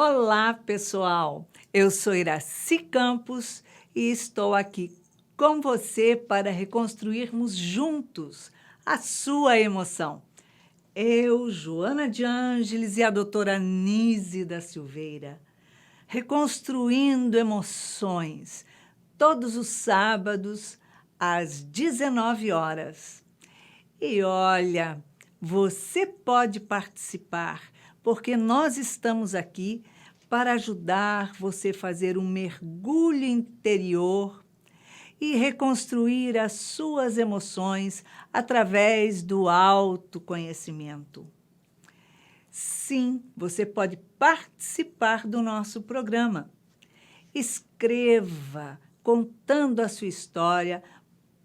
Olá, pessoal! Eu sou Iraci Campos e estou aqui com você para reconstruirmos juntos a sua emoção. Eu, Joana de Ângeles e a doutora Nise da Silveira, reconstruindo emoções, todos os sábados, às 19 horas. E olha, você pode participar, porque nós estamos aqui para ajudar você a fazer um mergulho interior e reconstruir as suas emoções através do autoconhecimento. Sim, você pode participar do nosso programa. Escreva contando a sua história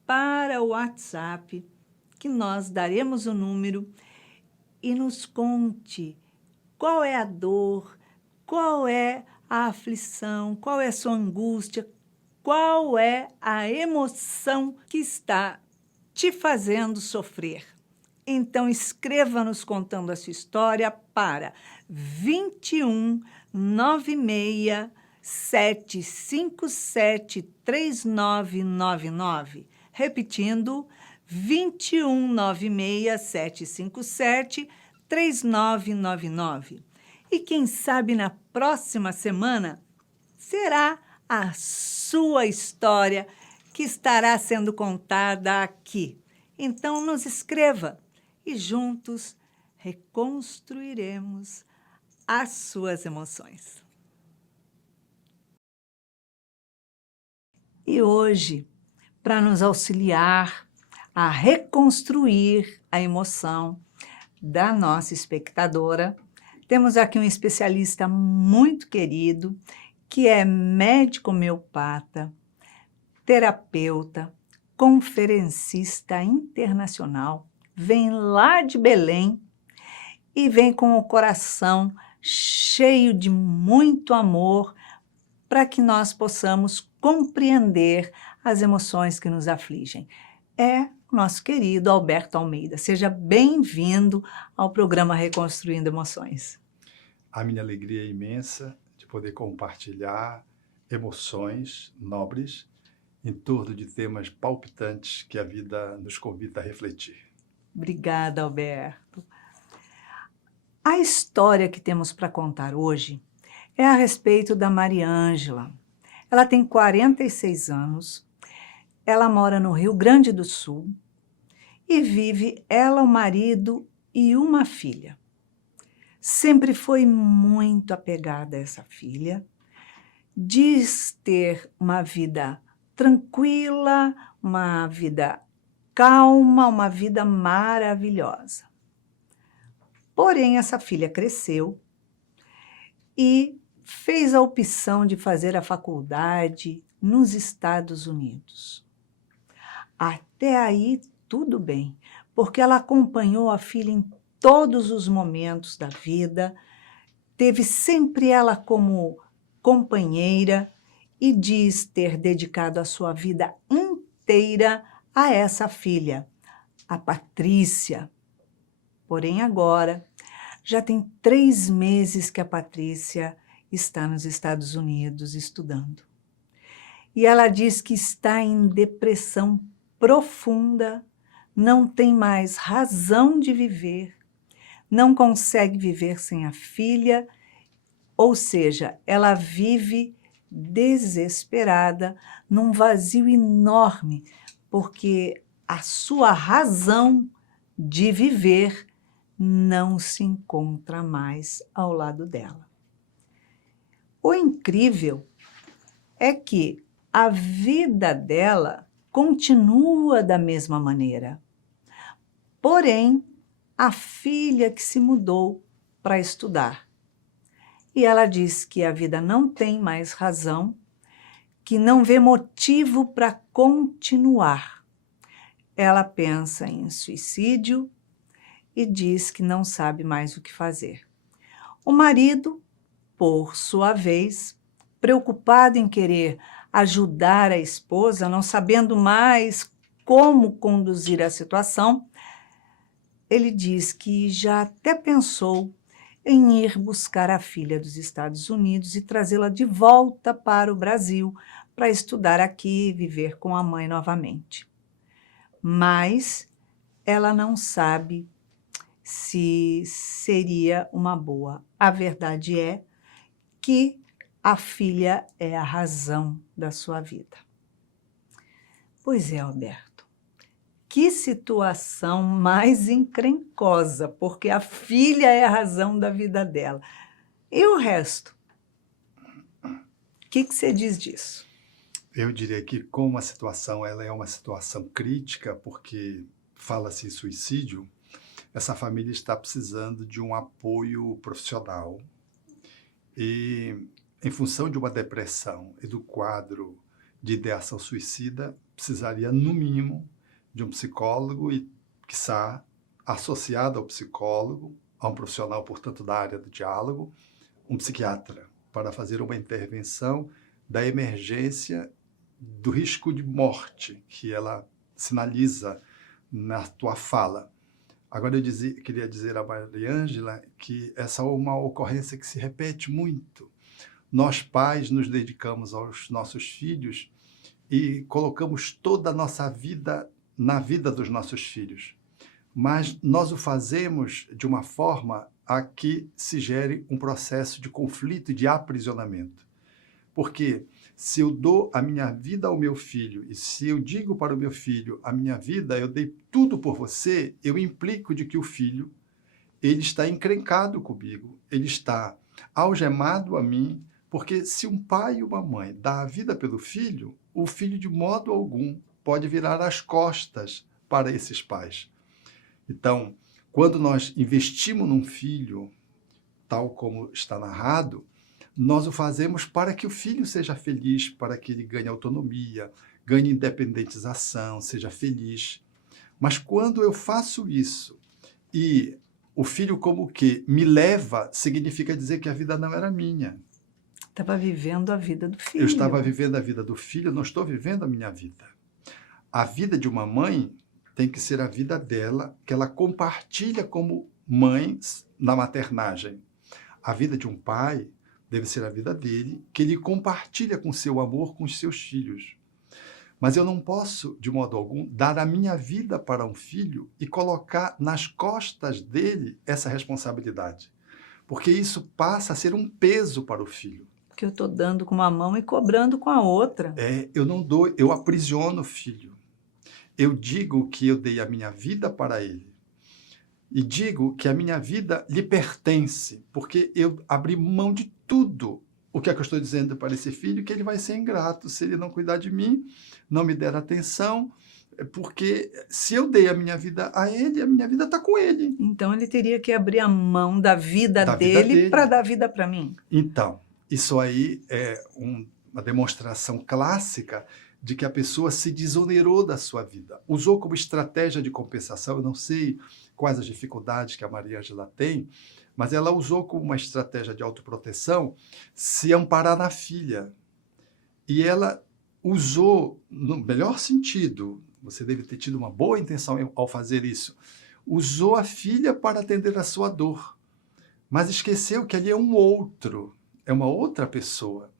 para o WhatsApp, que nós daremos o número, e nos conte qual é a dor, qual é a aflição, qual é a sua angústia, qual é a emoção que está te fazendo sofrer. Então, escreva-nos contando a sua história para 21 96 757 3999. Repetindo, 21 96 757 3999. E quem sabe na próxima semana será a sua história que estará sendo contada aqui. Então, nos escreva e juntos reconstruiremos as suas emoções. E hoje, para nos auxiliar a reconstruir a emoção da nossa espectadora, temos aqui um especialista muito querido, que é médico homeopata, terapeuta, conferencista internacional, vem lá de Belém e vem com o coração cheio de muito amor para que nós possamos compreender as emoções que nos afligem. É o nosso querido Alberto Almeida. Seja bem-vindo ao programa Reconstruindo Emoções. A minha alegria é imensa de poder compartilhar emoções nobres em torno de temas palpitantes que a vida nos convida a refletir. Obrigada, Alberto. A história que temos para contar hoje é a respeito da Maria Ângela. Ela tem 46 anos, ela mora no Rio Grande do Sul e vive ela, o marido e uma filha. Sempre foi muito apegada a essa filha, diz ter uma vida tranquila, uma vida calma, uma vida maravilhosa. Porém, essa filha cresceu e fez a opção de fazer a faculdade nos Estados Unidos. Até aí, tudo bem, porque ela acompanhou a filha em todos os momentos da vida, teve sempre ela como companheira e diz ter dedicado a sua vida inteira a essa filha, a Patrícia. Porém, agora, já tem 3 meses que a Patrícia está nos Estados Unidos estudando. E ela diz que está em depressão profunda, não tem mais razão de viver, não consegue viver sem a filha, ou seja, ela vive desesperada, num vazio enorme, porque a sua razão de viver não se encontra mais ao lado dela. O incrível é que a vida dela continua da mesma maneira. Porém, a filha que se mudou para estudar. E ela diz que a vida não tem mais razão, que não vê motivo para continuar. Ela pensa em suicídio e diz que não sabe mais o que fazer. O marido, por sua vez, preocupado em querer ajudar a esposa, não sabendo mais como conduzir a situação, ele diz que já até pensou em ir buscar a filha dos Estados Unidos e trazê-la de volta para o Brasil para estudar aqui e viver com a mãe novamente. Mas ela não sabe se seria uma boa. A verdade é que a filha é a razão da sua vida. Pois é, Alberto. Que situação mais encrencosa, porque a filha é a razão da vida dela. E o resto? O que você diz disso? Eu diria que como a situação ela é uma situação crítica, porque fala-se em suicídio, essa família está precisando de um apoio profissional e, em função de uma depressão e do quadro de ideação suicida, precisaria, no mínimo, de um psicólogo e, quiçá, associado ao psicólogo, a um profissional, portanto, da área do diálogo, um psiquiatra, para fazer uma intervenção da emergência do risco de morte que ela sinaliza na tua fala. Agora, queria dizer a Mariângela que essa é uma ocorrência que se repete muito. Nós, pais, nos dedicamos aos nossos filhos e colocamos toda a nossa vida na vida dos nossos filhos. Mas nós o fazemos de uma forma a que se gere um processo de conflito e de aprisionamento. Porque se eu dou a minha vida ao meu filho e se eu digo para o meu filho, a minha vida, eu dei tudo por você, eu implico de que o filho, ele está encrencado comigo, ele está algemado a mim, porque se um pai e uma mãe dá a vida pelo filho, o filho de modo algum pode virar as costas para esses pais. Então, quando nós investimos num filho, tal como está narrado, nós o fazemos para que o filho seja feliz, para que ele ganhe autonomia, ganhe independentização, seja feliz. Mas quando eu faço isso e o filho como que me leva, significa dizer que a vida não era minha. Estava vivendo a vida do filho. Eu estava vivendo a vida do filho, não estou vivendo a minha vida. A vida de uma mãe tem que ser a vida dela, que ela compartilha como mãe na maternagem. A vida de um pai deve ser a vida dele, que ele compartilha com seu amor com os seus filhos. Mas eu não posso, de modo algum, dar a minha vida para um filho e colocar nas costas dele essa responsabilidade. Porque isso passa a ser um peso para o filho. Que eu estou dando com uma mão e cobrando com a outra. Eu não dou, eu aprisiono o filho. Eu digo que eu dei a minha vida para ele. E digo que a minha vida lhe pertence, porque eu abri mão de tudo. O que é que eu estou dizendo para esse filho? Que ele vai ser ingrato se ele não cuidar de mim, não me der atenção, porque se eu dei a minha vida a ele, a minha vida está com ele. Então ele teria que abrir a mão da vida dele para dar vida para mim. Então, isso aí é uma demonstração clássica de que a pessoa se desonerou da sua vida. Usou como estratégia de compensação, eu não sei quais as dificuldades que a Mariângela tem, mas ela usou como uma estratégia de autoproteção se amparar na filha. E ela usou, no melhor sentido, você deve ter tido uma boa intenção ao fazer isso, usou a filha para atender a sua dor, mas esqueceu que ali é um outro, é uma outra pessoa.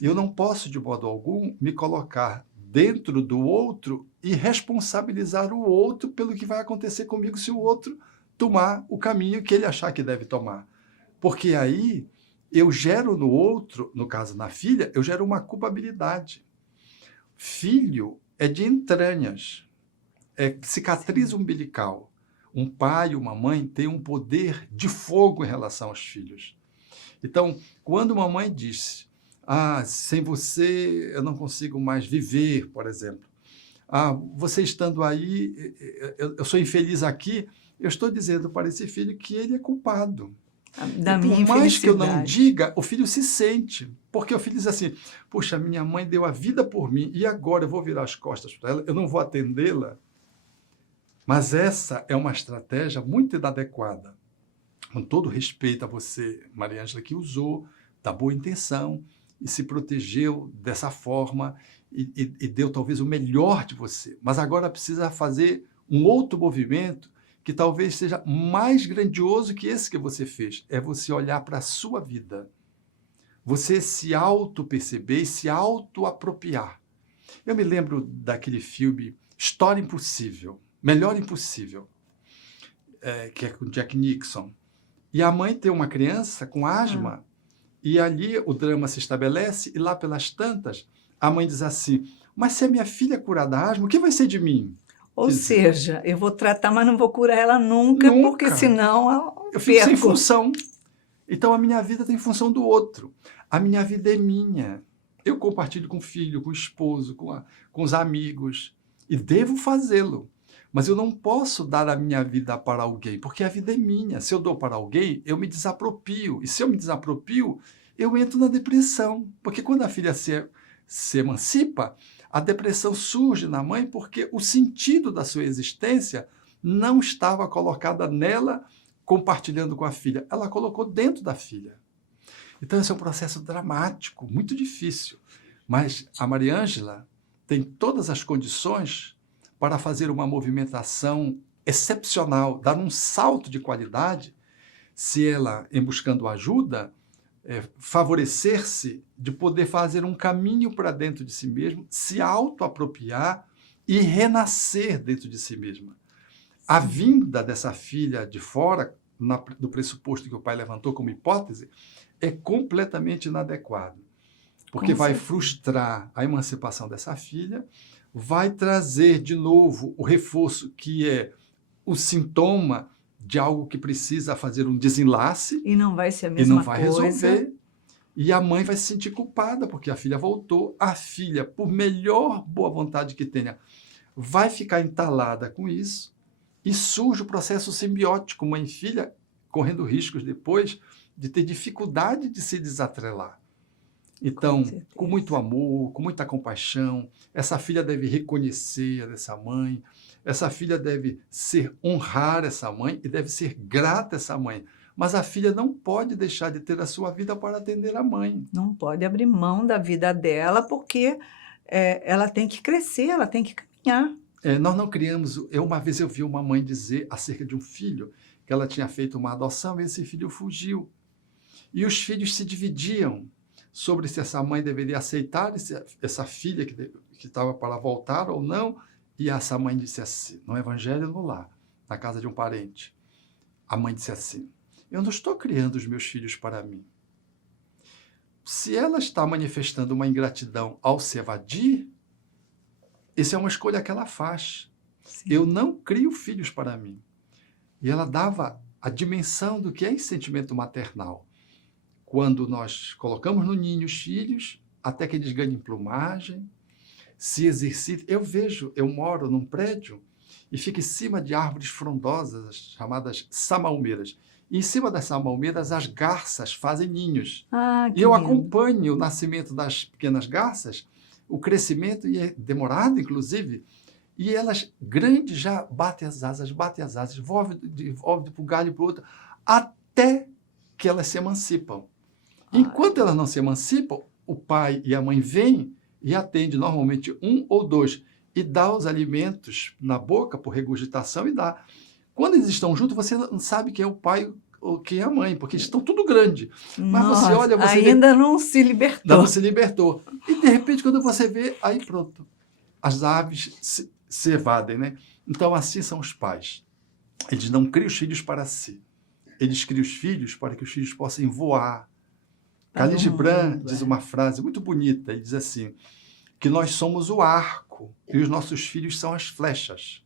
Eu não posso, de modo algum, me colocar dentro do outro e responsabilizar o outro pelo que vai acontecer comigo se o outro tomar o caminho que ele achar que deve tomar. Porque aí eu gero no outro, no caso na filha, eu gero uma culpabilidade. Filho é de entranhas, é cicatriz umbilical. Um pai e uma mãe têm um poder de fogo em relação aos filhos. Então, quando uma mãe diz: sem você eu não consigo mais viver, por exemplo. Você estando aí, eu sou infeliz aqui. Eu estou dizendo para esse filho que ele é culpado. Da minha infelicidade. Por mais que eu não diga, o filho se sente. Porque o filho diz assim: puxa, minha mãe deu a vida por mim e agora eu vou virar as costas para ela, eu não vou atendê-la. Mas essa é uma estratégia muito inadequada. Com todo respeito a você, Mariângela, que usou da boa intenção e se protegeu dessa forma e deu talvez o melhor de você. Mas agora precisa fazer um outro movimento que talvez seja mais grandioso que esse que você fez. É você olhar para a sua vida. Você se auto-perceber e se auto-apropriar. Eu me lembro daquele filme História Impossível, Melhor Impossível, que é com Jack Nixon. E a mãe tem uma criança com asma, e ali o drama se estabelece, e lá pelas tantas, a mãe diz assim, mas se a minha filha é curada da asma, o que vai ser de mim? Ou Quer dizer, seja, eu vou tratar, mas não vou curar ela nunca, porque nunca. senão eu Eu fico sem perco. função. Então a minha vida tem função do outro. A minha vida é minha. Eu compartilho com o filho, com o esposo, com os amigos. E devo fazê-lo. Mas eu não posso dar a minha vida para alguém, porque a vida é minha. Se eu dou para alguém, eu me desaproprio. E se eu me desapropio, eu entro na depressão. Porque quando a filha se emancipa, a depressão surge na mãe porque o sentido da sua existência não estava colocada nela, compartilhando com a filha. Ela colocou dentro da filha. Então, esse é um processo dramático, muito difícil. Mas a Mariângela tem todas as condições para fazer uma movimentação excepcional, dar um salto de qualidade, se ela, em buscando ajuda, favorecer-se de poder fazer um caminho para dentro de si mesmo, se autoapropriar e renascer dentro de si mesma. A vinda dessa filha de fora, do pressuposto que o pai levantou como hipótese, é completamente inadequado, porque vai frustrar a emancipação dessa filha, vai trazer de novo o reforço que é o sintoma de algo que precisa fazer um desenlace. E não vai ser a E mesma não vai coisa. resolver. E a mãe vai se sentir culpada, porque a filha voltou. A filha, por melhor boa vontade que tenha, vai ficar entalada com isso. E surge o processo simbiótico, mãe e filha, correndo riscos depois de ter dificuldade de se desatrelar. Então, com muito amor, com muita compaixão, essa filha deve reconhecer essa mãe, essa filha deve honrar essa mãe e deve ser grata a essa mãe. Mas a filha não pode deixar de ter a sua vida para atender a mãe. Não pode abrir mão da vida dela, porque ela tem que crescer, ela tem que caminhar. Nós não criamos... Uma vez eu vi uma mãe dizer acerca de um filho, que ela tinha feito uma adoção e esse filho fugiu. E os filhos se dividiam sobre se essa mãe deveria aceitar essa filha que estava para voltar ou não. E essa mãe disse assim, no evangelho no lar, na casa de um parente. A mãe disse assim, eu não estou criando os meus filhos para mim. Se ela está manifestando uma ingratidão ao se evadir, isso é uma escolha que ela faz. Sim. Eu não crio filhos para mim. E ela dava a dimensão do que é esse sentimento maternal. Quando nós colocamos no ninho os filhos, até que eles ganhem plumagem, se exercitem. Eu moro num prédio e fico em cima de árvores frondosas, chamadas samalmeiras. E em cima das samalmeiras, as garças fazem ninhos. E eu acompanho o nascimento das pequenas garças, o crescimento, e é demorado, inclusive, e elas grandes já batem as asas, voam de um galho para o outro, até que elas se emancipam. Enquanto elas não se emancipam, o pai e a mãe vêm e atendem normalmente um ou dois, e dá os alimentos na boca por regurgitação e dá. Quando eles estão juntos, você não sabe quem é o pai ou quem é a mãe, porque estão tudo grande. Mas você olha... ainda não se libertou. Não se libertou. E, de repente, quando você vê, aí pronto. As aves se evadem, né? Então, assim são os pais. Eles não criam os filhos para si. Eles criam os filhos para que os filhos possam voar. Khalil Gibran diz uma frase muito bonita. Ele diz assim, que nós somos o arco e os nossos filhos são as flechas.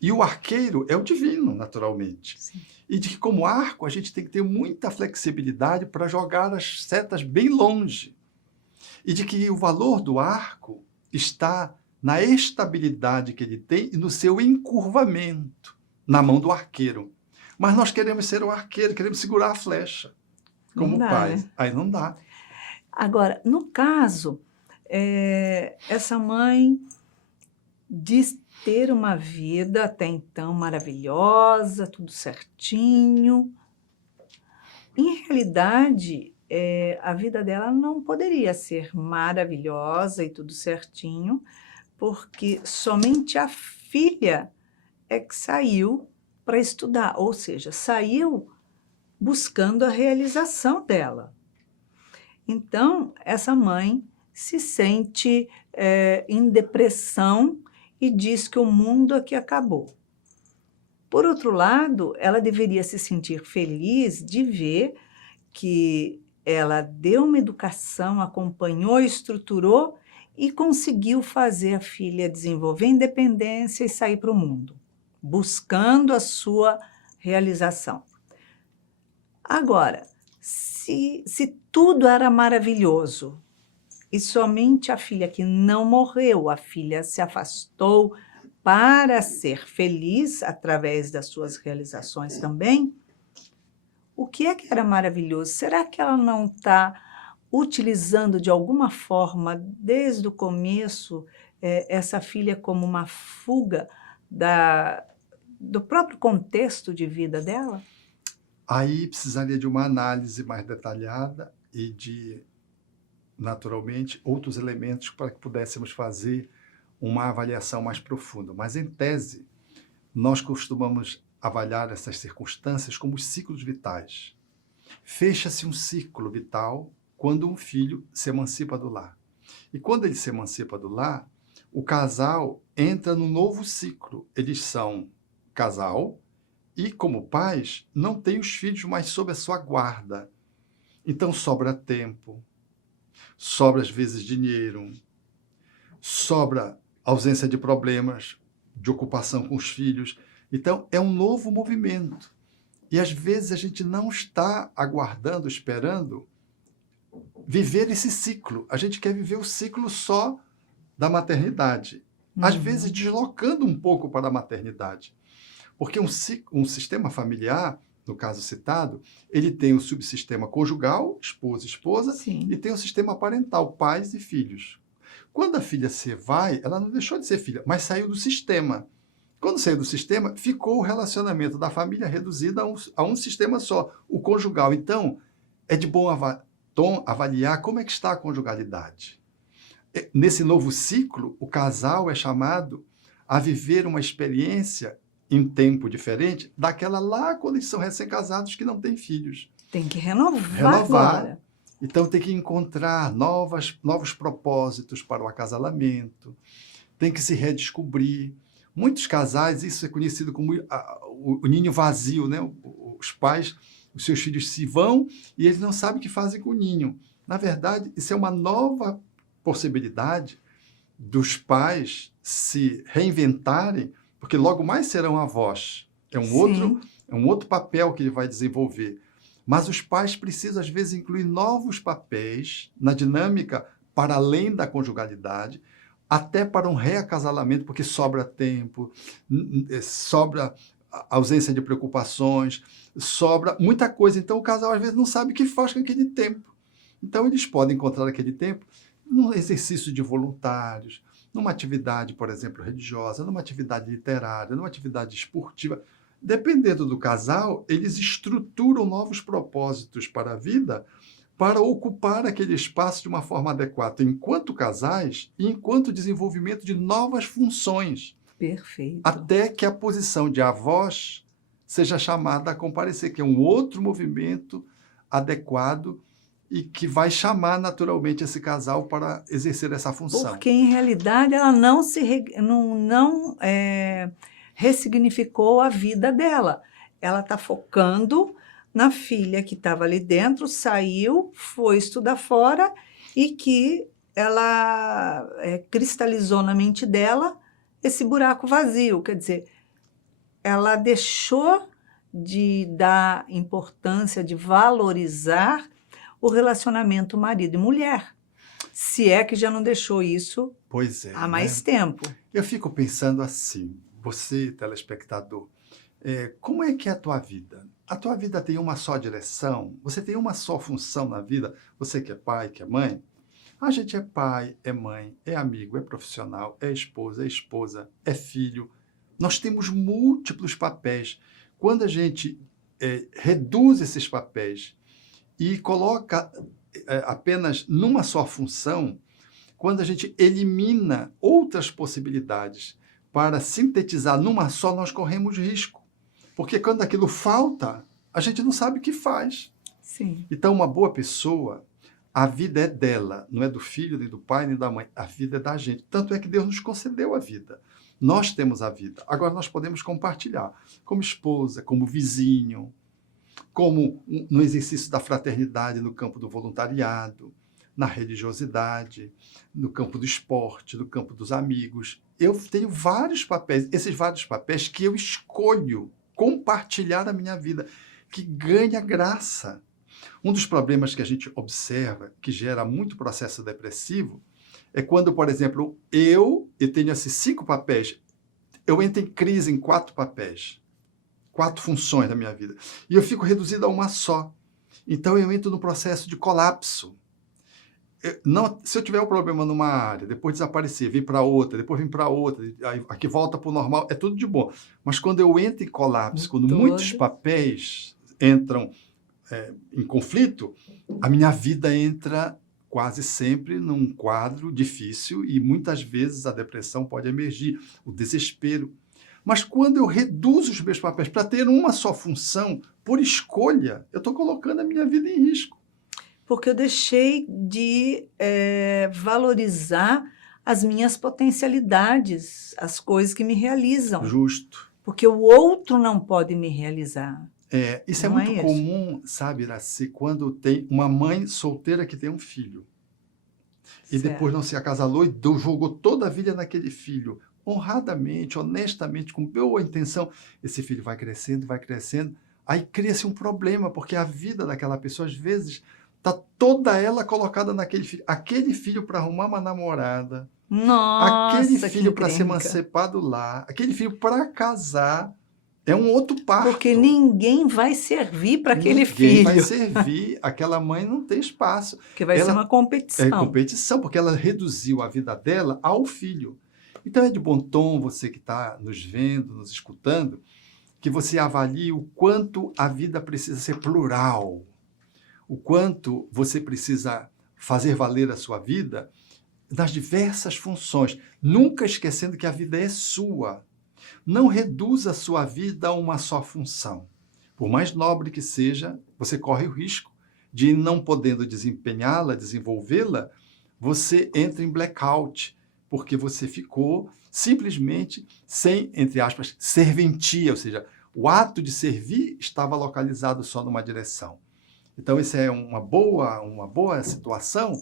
E o arqueiro é o divino, naturalmente. Sim. E de que, como arco, a gente tem que ter muita flexibilidade para jogar as setas bem longe. E de que o valor do arco está na estabilidade que ele tem e no seu encurvamento, na mão do arqueiro. Mas nós queremos ser o arqueiro, queremos segurar a flecha, como pai. Né? Aí não dá. Agora, no caso, essa mãe diz ter uma vida até então maravilhosa, tudo certinho. Em realidade, a vida dela não poderia ser maravilhosa e tudo certinho, porque somente a filha é que saiu para estudar, ou seja, saiu buscando a realização dela. Então, essa mãe se sente em depressão e diz que o mundo aqui acabou. Por outro lado, ela deveria se sentir feliz de ver que ela deu uma educação, acompanhou, estruturou e conseguiu fazer a filha desenvolver independência e sair para o mundo, buscando a sua realização. Agora, se tudo era maravilhoso e somente a filha que não morreu, a filha se afastou para ser feliz através das suas realizações também, o que é que era maravilhoso? Será que ela não está utilizando de alguma forma, desde o começo, essa filha como uma fuga do próprio contexto de vida dela? Aí precisaria de uma análise mais detalhada e de, naturalmente, outros elementos para que pudéssemos fazer uma avaliação mais profunda. Mas, em tese, nós costumamos avaliar essas circunstâncias como os ciclos vitais. Fecha-se um ciclo vital quando um filho se emancipa do lar. E quando ele se emancipa do lar, o casal entra num novo ciclo. Eles são casal e, como pais, não têm os filhos mais sob a sua guarda. Então sobra tempo, sobra às vezes dinheiro, sobra ausência de problemas de ocupação com os filhos. Então, é um novo movimento. E, às vezes, a gente não está aguardando, esperando viver esse ciclo. A gente quer viver o ciclo só da maternidade. Às vezes, deslocando um pouco para a maternidade. Porque um sistema familiar, no caso citado, ele tem o subsistema conjugal, esposa e esposa, Sim. e tem o sistema parental, pais e filhos. Quando a filha se vai, ela não deixou de ser filha, mas saiu do sistema. Quando saiu do sistema, ficou o relacionamento da família reduzido a um sistema só, o conjugal. Então, é de bom tom avaliar como é que está a conjugalidade. Nesse novo ciclo, o casal é chamado a viver uma experiência em tempo diferente daquela lá quando eles são recém-casados que não têm filhos. Tem que renovar agora. Então, tem que encontrar novos propósitos para o acasalamento, tem que se redescobrir. Muitos casais, isso é conhecido como o ninho vazio, né? Os pais, os seus filhos se vão e eles não sabem o que fazem com o ninho. Na verdade, isso é uma nova possibilidade dos pais se reinventarem, porque logo mais serão avós. É um outro papel que ele vai desenvolver. Mas os pais precisam, às vezes, incluir novos papéis na dinâmica para além da conjugalidade, até para um reacasalamento, porque sobra tempo, sobra ausência de preocupações, sobra muita coisa. Então, o casal, às vezes, não sabe o que faz com aquele tempo. Então, eles podem encontrar aquele tempo num exercício de voluntários, numa atividade, por exemplo, religiosa, numa atividade literária, numa atividade esportiva. Dependendo do casal, eles estruturam novos propósitos para a vida para ocupar aquele espaço de uma forma adequada, enquanto casais e enquanto desenvolvimento de novas funções. Perfeito. Até que a posição de avós seja chamada a comparecer, que é um outro movimento adequado e que vai chamar naturalmente esse casal para exercer essa função. Porque, em realidade, ela não ressignificou a vida dela. Ela está focando na filha que estava ali dentro, saiu, foi estudar fora e que ela cristalizou na mente dela esse buraco vazio. Quer dizer, ela deixou de dar importância, de valorizar o relacionamento marido e mulher. Se é que já não deixou isso há mais tempo. Eu fico pensando assim, você, telespectador, como é que é a tua vida? A tua vida tem uma só direção? Você tem uma só função na vida? Você que é pai, que é mãe? A gente é pai, é mãe, é amigo, é profissional, é esposa, é filho. Nós temos múltiplos papéis. Quando a gente reduz esses papéis e coloca apenas numa só função, quando a gente elimina outras possibilidades para sintetizar numa só, nós corremos risco Porque quando aquilo falta, a gente não sabe o que faz. Sim. Então, uma boa pessoa, a vida é dela, não é do filho, nem do pai, nem da mãe. A vida é da gente. Tanto é que Deus nos concedeu a vida. Nós temos a vida. Agora, nós podemos compartilhar como esposa, como vizinho, como no exercício da fraternidade no campo do voluntariado, na religiosidade, no campo do esporte, no campo dos amigos. Eu tenho vários papéis, esses vários papéis que eu escolho compartilhar a minha vida, que ganha graça. Um dos problemas que a gente observa, que gera muito processo depressivo, é quando, por exemplo, eu tenho esses 5 papéis, eu entro em crise em 4 papéis, 4 funções da minha vida, e eu fico reduzido a uma só. Então eu entro no processo de colapso. Se eu tiver um problema numa área, depois desaparecer, vir para outra, depois vir para outra, aí aqui volta para o normal, é tudo de bom. Mas quando eu entro em colapso, quando muitos papéis entram em conflito, a minha vida entra quase sempre num quadro difícil e muitas vezes a depressão pode emergir, o desespero. Mas quando eu reduzo os meus papéis para ter uma só função, por escolha, eu estou colocando a minha vida em risco. Porque eu deixei de valorizar as minhas potencialidades, as coisas que me realizam. Justo. Porque o outro não pode me realizar. Isso não é muito comum, sabe, Iraci, quando tem uma mãe solteira que tem um filho. E depois não se acasalou e jogou toda a vida naquele filho. Honradamente, honestamente, com boa intenção, esse filho vai crescendo, aí cria-se um problema, porque a vida daquela pessoa, às vezes, está toda ela colocada naquele filho. Aquele filho para arrumar uma namorada, nossa, aquele filho para se emancipar do lar, aquele filho para casar, é um outro parto. Porque ninguém vai servir para aquele filho. Ninguém vai servir, aquela mãe não tem espaço. Porque vai ser uma competição. É competição, porque ela reduziu a vida dela ao filho. Então é de bom tom, você que está nos vendo, nos escutando, que você avalie o quanto a vida precisa ser plural, o quanto você precisa fazer valer a sua vida nas diversas funções, nunca esquecendo que a vida é sua. Não reduza a sua vida a uma só função. Por mais nobre que seja, você corre o risco de, não podendo desempenhá-la, desenvolvê-la, você entra em blackout, porque você ficou simplesmente sem, entre aspas, serventia, ou seja, o ato de servir estava localizado só numa direção. Então, essa é uma boa situação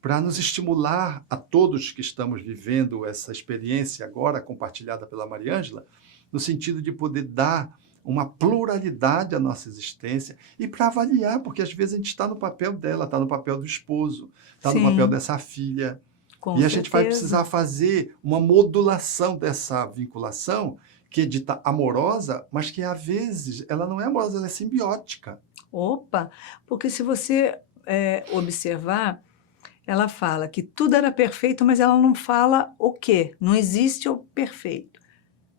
para nos estimular a todos que estamos vivendo essa experiência agora compartilhada pela Mariângela, no sentido de poder dar uma pluralidade à nossa existência e para avaliar, porque às vezes a gente está no papel dela, está no papel do esposo, está no papel dessa filha. A gente vai precisar fazer uma modulação dessa vinculação que é dita amorosa, mas que às vezes ela não é amorosa, ela é simbiótica. Opa, porque se você observar, ela fala que tudo era perfeito, mas ela não fala o quê? Não existe o perfeito,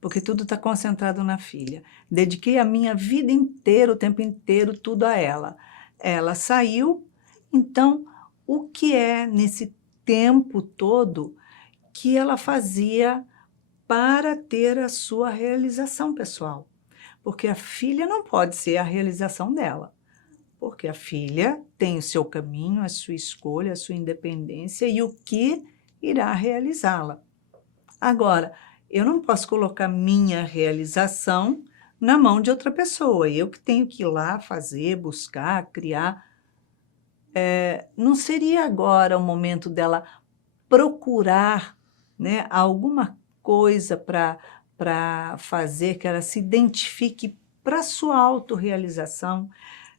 porque tudo está concentrado na filha. Dediquei a minha vida inteira, o tempo inteiro, tudo a ela. Ela saiu, então, o que é nesse tempo todo que ela fazia para ter a sua realização pessoal? Porque a filha não pode ser a realização dela. Porque a filha tem o seu caminho, a sua escolha, a sua independência e o que irá realizá-la. Agora, eu não posso colocar minha realização na mão de outra pessoa. Eu que tenho que ir lá fazer, buscar, criar. Não seria agora o momento dela procurar, né, alguma coisa para fazer que ela se identifique para a sua autorrealização,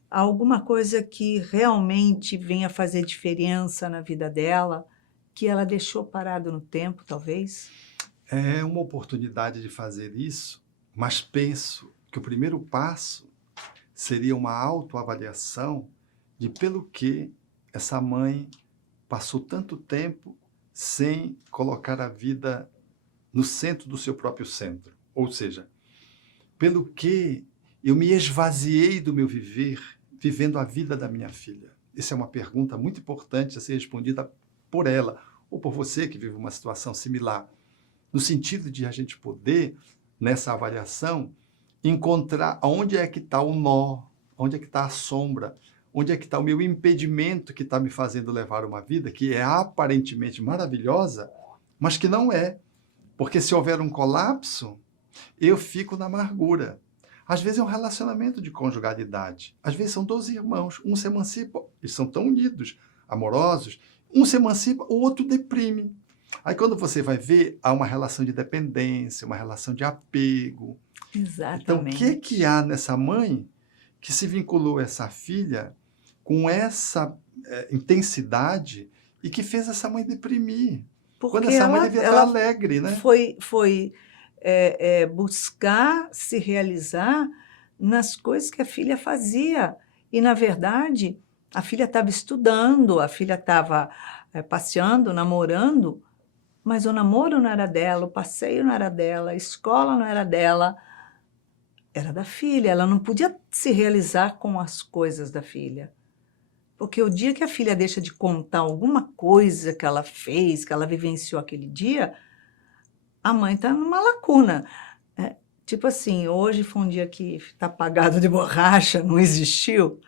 alguma coisa que realmente venha fazer diferença na vida dela, que ela deixou parado no tempo, talvez? É uma oportunidade de fazer isso, mas penso que o primeiro passo seria uma autoavaliação de pelo que essa mãe passou tanto tempo sem colocar a vida no centro do seu próprio centro. Ou seja, pelo que eu me esvaziei do meu viver, vivendo a vida da minha filha. Essa é uma pergunta muito importante a ser respondida por ela, ou por você que vive uma situação similar. No sentido de a gente poder, nessa avaliação, encontrar onde é que está o nó, onde é que está a sombra, onde é que está o meu impedimento que está me fazendo levar uma vida que é aparentemente maravilhosa, mas que não é. Porque se houver um colapso, eu fico na amargura. Às vezes é um relacionamento de conjugalidade. Às vezes são 12 irmãos. Um se emancipa, eles são tão unidos, amorosos. Um se emancipa, o outro deprime. Aí quando você vai ver, há uma relação de dependência, uma relação de apego. Então, o que há nessa mãe que se vinculou a essa filha com essa intensidade e que fez essa mãe deprimir? Quando Porque essa mãe devia estar alegre, né? foi buscar se realizar nas coisas que a filha fazia. E, na verdade, a filha estava estudando, a filha estava passeando, namorando, mas o namoro não era dela, o passeio não era dela, a escola não era dela, era da filha. Ela não podia se realizar com as coisas da filha. Porque o dia que a filha deixa de contar alguma coisa que ela fez, que ela vivenciou aquele dia, a mãe está numa lacuna. Tipo assim, hoje foi um dia que está apagado de borracha, não existiu,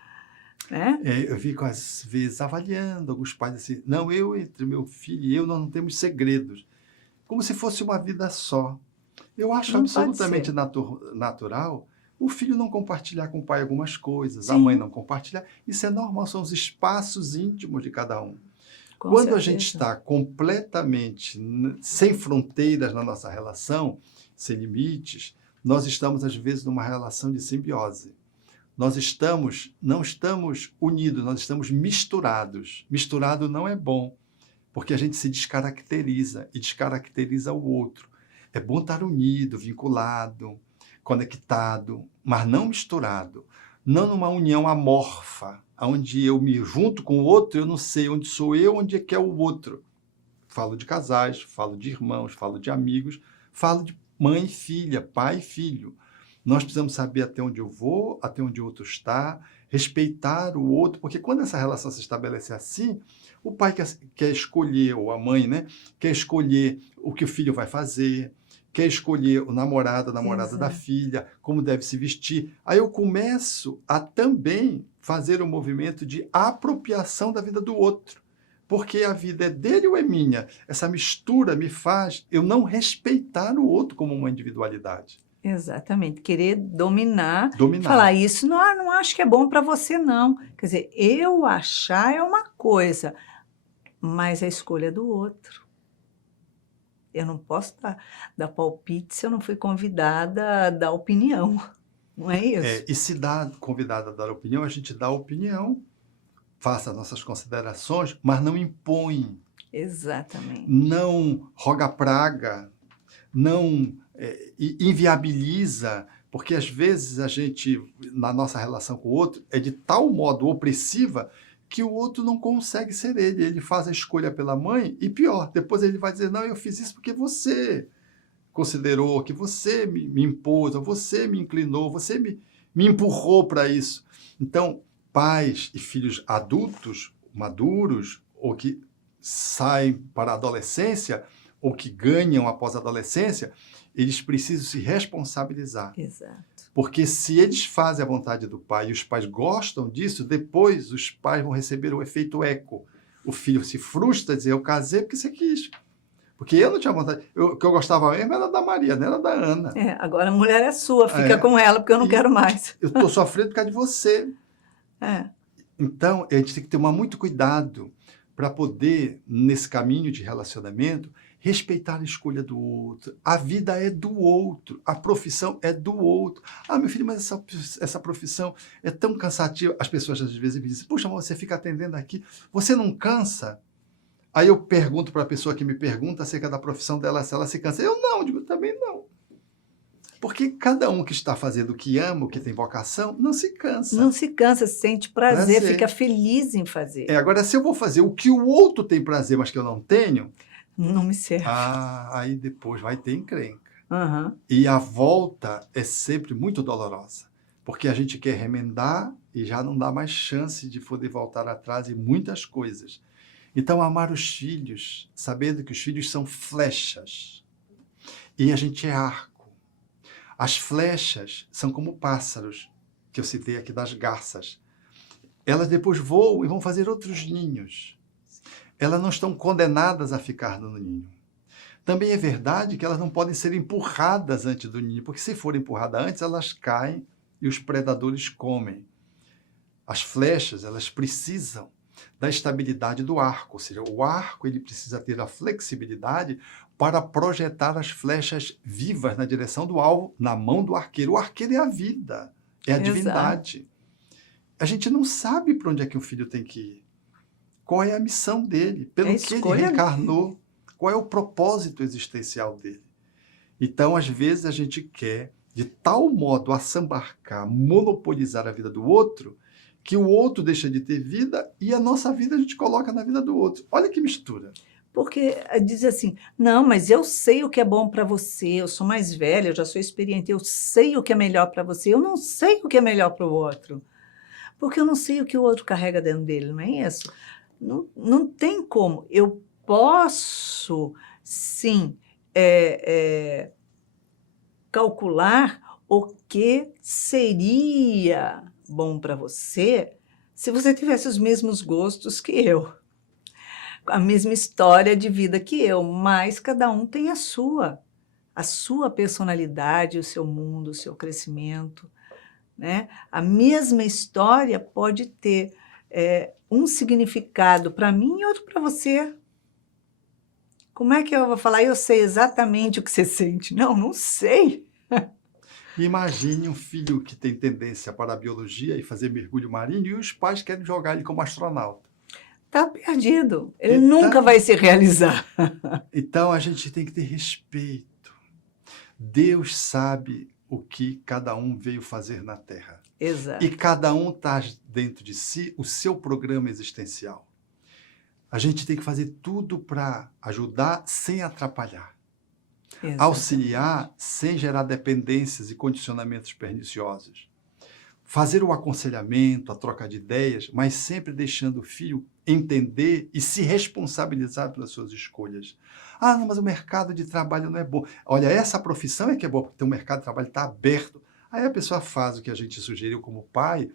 né? Eu fico, às vezes, avaliando alguns pais assim, não, entre meu filho e eu, nós não temos segredos. Como se fosse uma vida só. Eu acho Não pode absolutamente ser. natural o filho não compartilhar com o pai algumas coisas, a Sim. mãe não compartilhar. Isso é normal, são os espaços íntimos de cada um. Com Quando a certeza. gente está completamente sem fronteiras na nossa relação, sem limites, nós estamos, às vezes, numa relação de simbiose. Nós não estamos unidos, nós estamos misturados. Misturado não é bom, porque a gente se descaracteriza e descaracteriza o outro. É bom estar unido, vinculado, conectado, mas não misturado. Não numa união amorfa, onde eu me junto com o outro, eu não sei onde sou eu, onde é que é o outro. Falo de casais, falo de irmãos, falo de amigos, falo de mãe e filha, pai e filho. Nós precisamos saber até onde eu vou, até onde o outro está, respeitar o outro, porque quando essa relação se estabelece assim, o pai quer escolher, ou a mãe, né, quer escolher o que o filho vai fazer, quer escolher o namorado, a namorada da Exato. filha, como deve se vestir. Aí eu começo a também fazer um movimento de apropriação da vida do outro. Porque a vida é dele ou é minha? Essa mistura me faz eu não respeitar o outro como uma individualidade. Exatamente. Querer dominar, Dominar. falar isso, não acho que é bom para você, não. Quer dizer, eu achar é uma coisa, mas a escolha é do outro. Eu não posso dar palpite se eu não fui convidada a dar opinião. Não é isso? E se dá convidado a dar opinião, a gente dá opinião, faça as nossas considerações, mas não impõe, Exatamente. não roga praga, não inviabiliza, porque às vezes a gente, na nossa relação com o outro, é de tal modo opressiva que o outro não consegue ser ele. Ele faz a escolha pela mãe e pior, depois ele vai dizer, não, eu fiz isso porque você considerou, que você me impôs, ou você me inclinou, você me empurrou para isso. Então, pais e filhos adultos, maduros, ou que saem para a adolescência, ou que ganham após a adolescência, eles precisam se responsabilizar. Exato. Porque se eles fazem a vontade do pai e os pais gostam disso, depois os pais vão receber o efeito eco. O filho se frustra, dizer, eu casei porque você quis. Porque eu não tinha vontade. O que eu gostava mesmo era da Maria, não era da Ana. Agora a mulher é sua, fica com ela, porque eu não quero mais. Eu estou sofrendo por causa de você. Então, a gente tem que tomar muito cuidado para poder, nesse caminho de relacionamento, respeitar a escolha do outro. A vida é do outro, a profissão é do outro. Ah, meu filho, mas essa profissão é tão cansativa. As pessoas às vezes me dizem, puxa, mas você fica atendendo aqui, você não cansa? Aí eu pergunto para a pessoa que me pergunta acerca da profissão dela, se ela se cansa. Eu não, digo, também não. Porque cada um que está fazendo o que ama, o que tem vocação, não se cansa. Não se cansa, sente prazer, fica feliz em fazer. Agora, se eu vou fazer o que o outro tem prazer, mas que eu não tenho, não me serve. Aí depois vai ter encrenca. Uhum. E a volta é sempre muito dolorosa, porque a gente quer remendar e já não dá mais chance de poder voltar atrás em muitas coisas. Então, amar os filhos, sabendo que os filhos são flechas e a gente é arco. As flechas são como pássaros, que eu citei aqui das garças. Elas depois voam e vão fazer outros ninhos. Elas não estão condenadas a ficar no ninho. Também é verdade que elas não podem ser empurradas antes do ninho, porque se forem empurradas antes, elas caem e os predadores comem. As flechas, elas precisam da estabilidade do arco, ou seja, o arco ele precisa ter a flexibilidade para projetar as flechas vivas na direção do alvo, na mão do arqueiro. O arqueiro é a vida, é a Exato. divindade. A gente não sabe para onde é que o filho tem que ir. Qual é a missão dele? Pelo É a que ele escolha reencarnou? Qual é o propósito existencial dele? Então, às vezes, a gente quer, de tal modo, assambarcar, monopolizar a vida do outro, que o outro deixa de ter vida e a nossa vida a gente coloca na vida do outro. Olha que mistura. Porque diz assim, não, mas eu sei o que é bom para você, eu sou mais velha, eu já sou experiente, eu sei o que é melhor para você, eu não sei o que é melhor para o outro. Porque eu não sei o que o outro carrega dentro dele, não é isso? Não tem como. Eu posso, sim, calcular o que seria bom para você se você tivesse os mesmos gostos que eu, a mesma história de vida que eu, mas cada um tem a sua personalidade, o seu mundo, o seu crescimento, né? A mesma história pode ter um significado para mim e outro para você. Como é que eu vou falar? Eu sei exatamente o que você sente. Não sei. Imagine um filho que tem tendência para a biologia e fazer mergulho marinho e os pais querem jogar ele como astronauta. Está perdido. Ele Então- nunca vai se realizar. Então, a gente tem que ter respeito. Deus sabe o que cada um veio fazer na Terra. Exato. E cada um traz dentro de si o seu programa existencial. A gente tem que fazer tudo para ajudar sem atrapalhar. Exatamente. Auxiliar sem gerar dependências e condicionamentos perniciosos. Fazer o aconselhamento, a troca de ideias, mas sempre deixando o filho entender e se responsabilizar pelas suas escolhas. Ah, não, mas o mercado de trabalho não é bom. Olha, essa profissão é que é boa, porque o mercado de trabalho está aberto. Aí a pessoa faz o que a gente sugeriu como pai,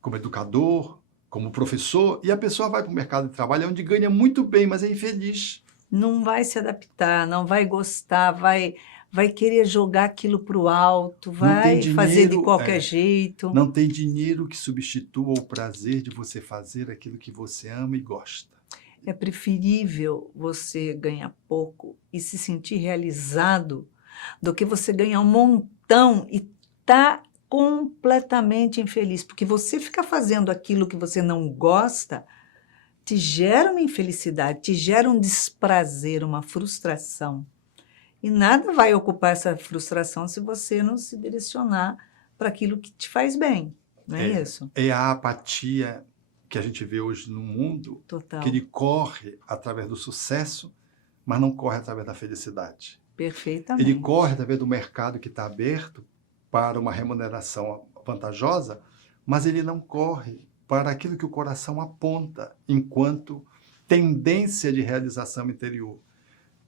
como educador, como professor, e a pessoa vai para o mercado de trabalho onde ganha muito bem, mas é infeliz. Não vai se adaptar, não vai gostar, vai querer jogar aquilo para o alto, Não tem vai fazer de dinheiro, qualquer jeito. Não tem dinheiro que substitua o prazer de você fazer aquilo que você ama e gosta. É preferível você ganhar pouco e se sentir realizado do que você ganhar um montão e estar completamente infeliz. Porque você ficar fazendo aquilo que você não gosta te gera uma infelicidade, te gera um desprazer, uma frustração. E nada vai ocupar essa frustração se você não se direcionar para aquilo que te faz bem. Não é isso? É a apatia que a gente vê hoje no mundo, Total. que ele corre através do sucesso, mas não corre através da felicidade. Perfeitamente. Ele corre através do mercado que está aberto para uma remuneração vantajosa, mas ele não corre para aquilo que o coração aponta enquanto tendência de realização interior.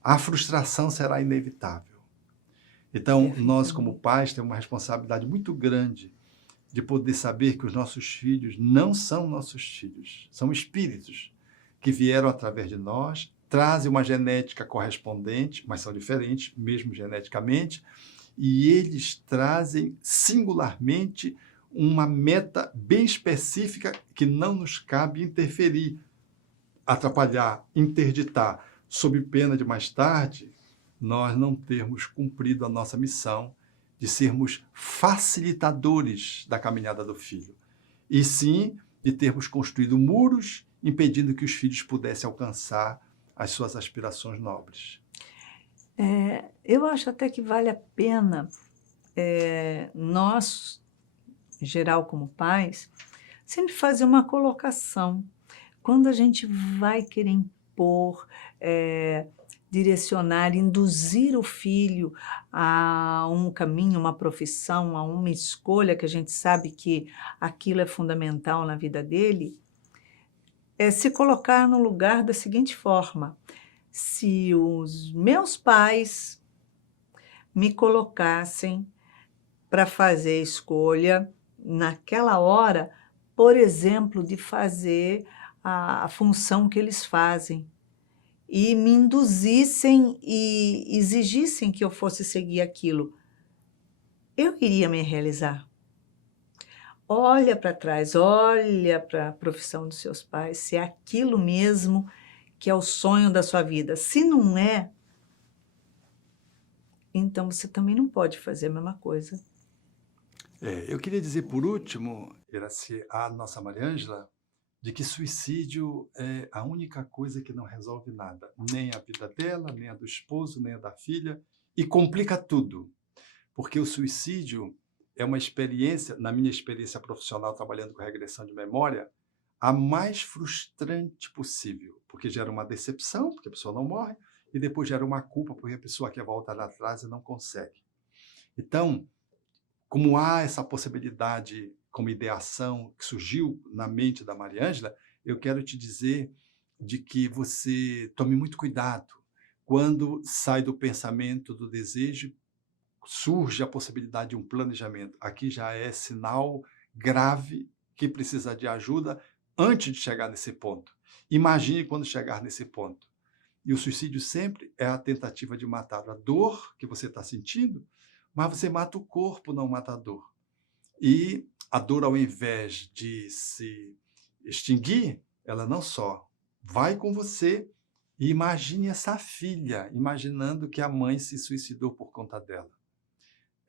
A frustração será inevitável. Então, nós como pais temos uma responsabilidade muito grande de poder saber que os nossos filhos não são nossos filhos, são espíritos que vieram através de nós, trazem uma genética correspondente, mas são diferentes, mesmo geneticamente, e eles trazem singularmente uma meta bem específica que não nos cabe interferir, atrapalhar, interditar, sob pena de mais tarde nós não termos cumprido a nossa missão de sermos facilitadores da caminhada do filho, e sim de termos construído muros impedindo que os filhos pudessem alcançar as suas aspirações nobres. Eu acho até que vale a pena nós, em geral como pais, sempre fazer uma colocação. Quando a gente vai querer impor, direcionar, induzir o filho a um caminho, uma profissão, a uma escolha que a gente sabe que aquilo é fundamental na vida dele, é se colocar no lugar da seguinte forma: se os meus pais me colocassem para fazer a escolha naquela hora, por exemplo, de fazer a função que eles fazem e me induzissem e exigissem que eu fosse seguir aquilo, eu iria me realizar. Olha para trás, olha para a profissão dos seus pais, se é aquilo mesmo que é o sonho da sua vida. Se não é, então você também não pode fazer a mesma coisa. Eu queria dizer por último, Iraci, a nossa Mariângela, de que suicídio é a única coisa que não resolve nada, nem a vida dela, nem a do esposo, nem a da filha, e complica tudo, porque o suicídio é uma experiência, na minha experiência profissional trabalhando com regressão de memória, a mais frustrante possível, porque gera uma decepção, porque a pessoa não morre, e depois gera uma culpa, porque a pessoa quer voltar atrás e não consegue. Então, como há essa possibilidade como ideação que surgiu na mente da Mariângela, eu quero te dizer de que você tome muito cuidado quando sai do pensamento, do desejo, surge a possibilidade de um planejamento. Aqui já é sinal grave que precisa de ajuda antes de chegar nesse ponto. Imagine quando chegar nesse ponto. E o suicídio sempre é a tentativa de matar a dor que você está sentindo, mas você mata o corpo, não mata a dor. E a dor, ao invés de se extinguir, ela não só vai com você e imagine essa filha, imaginando que a mãe se suicidou por conta dela.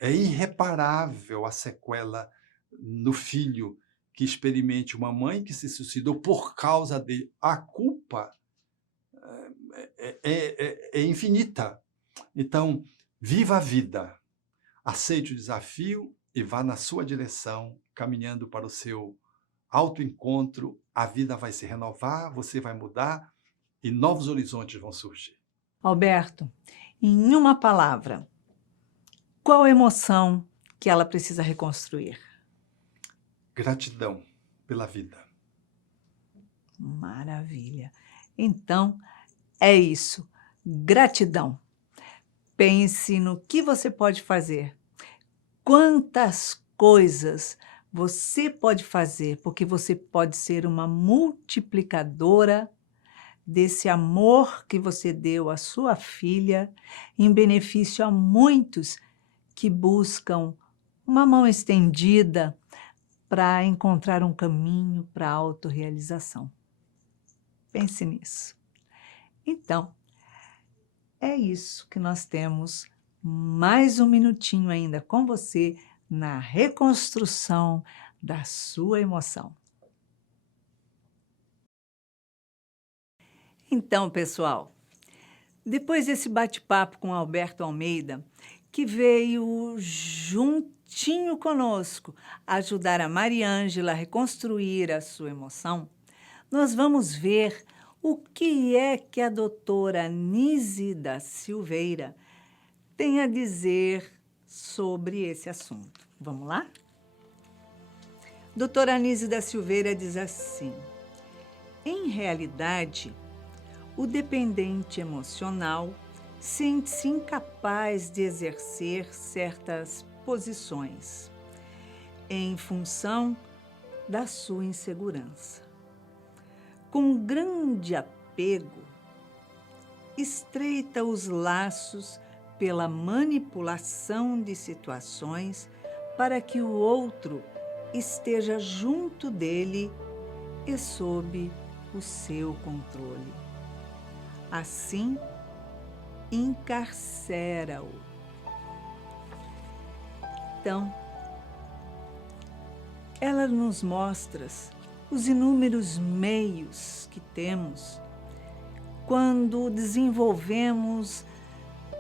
É irreparável a sequela no filho que experimente uma mãe que se suicidou por causa dele. A culpa é infinita. Então, viva a vida, aceite o desafio e vá na sua direção, caminhando para o seu autoencontro. A vida vai se renovar, você vai mudar e novos horizontes vão surgir. Alberto, em uma palavra, qual emoção que ela precisa reconstruir? Gratidão pela vida. Maravilha. Então, é isso. Gratidão. Pense no que você pode fazer. Quantas coisas você pode fazer, porque você pode ser uma multiplicadora desse amor que você deu à sua filha, em benefício a muitos que buscam uma mão estendida para encontrar um caminho para a autorrealização. Pense nisso. Então, é isso que nós temos. Mais um minutinho ainda com você na reconstrução da sua emoção. Então, pessoal, depois desse bate-papo com Alberto Almeida, que veio juntinho conosco ajudar a Mariângela a reconstruir a sua emoção, nós vamos ver o que é que a doutora Nise da Silveira tem a dizer sobre esse assunto. Vamos lá? Doutora Nise da Silveira diz assim: em realidade, o dependente emocional sente-se incapaz de exercer certas posições em função da sua insegurança. Com grande apego, estreita os laços pela manipulação de situações para que o outro esteja junto dele e sob o seu controle. Assim, encarcera-o. Então, ela nos mostra os inúmeros meios que temos quando desenvolvemos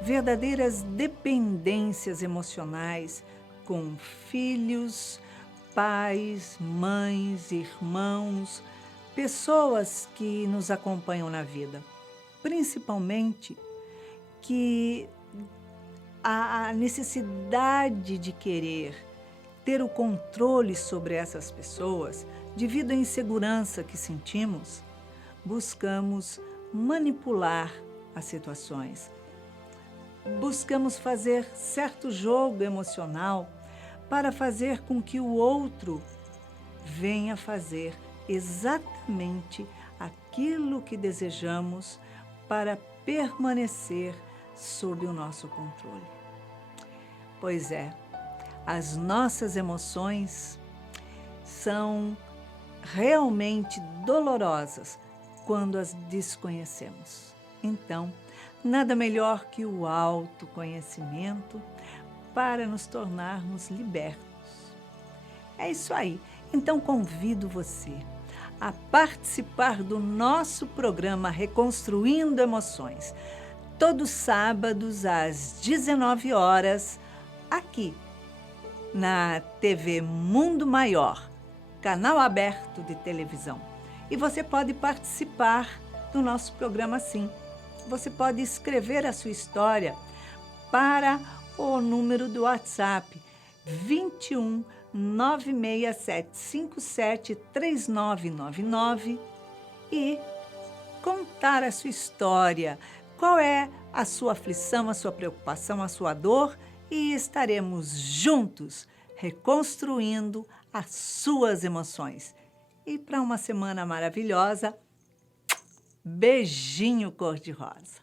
verdadeiras dependências emocionais com filhos, pais, mães, irmãos, pessoas que nos acompanham na vida. Principalmente que a necessidade de querer ter o controle sobre essas pessoas, devido à insegurança que sentimos, buscamos manipular as situações. Buscamos fazer certo jogo emocional para fazer com que o outro venha fazer exatamente aquilo que desejamos para permanecer sob o nosso controle. Pois é, as nossas emoções são realmente dolorosas quando as desconhecemos. Então, nada melhor que o autoconhecimento para nos tornarmos libertos. É isso aí. Então, convido você a participar do nosso programa Reconstruindo Emoções, todos sábados às 19 horas, aqui na TV Mundo Maior, canal aberto de televisão. E você pode participar do nosso programa sim. Você pode escrever a sua história para o número do WhatsApp 21 96757 3999 e contar a sua história. Qual é a sua aflição, a sua preocupação, a sua dor? E estaremos juntos reconstruindo as suas emoções. E para uma semana maravilhosa, beijinho cor-de-rosa.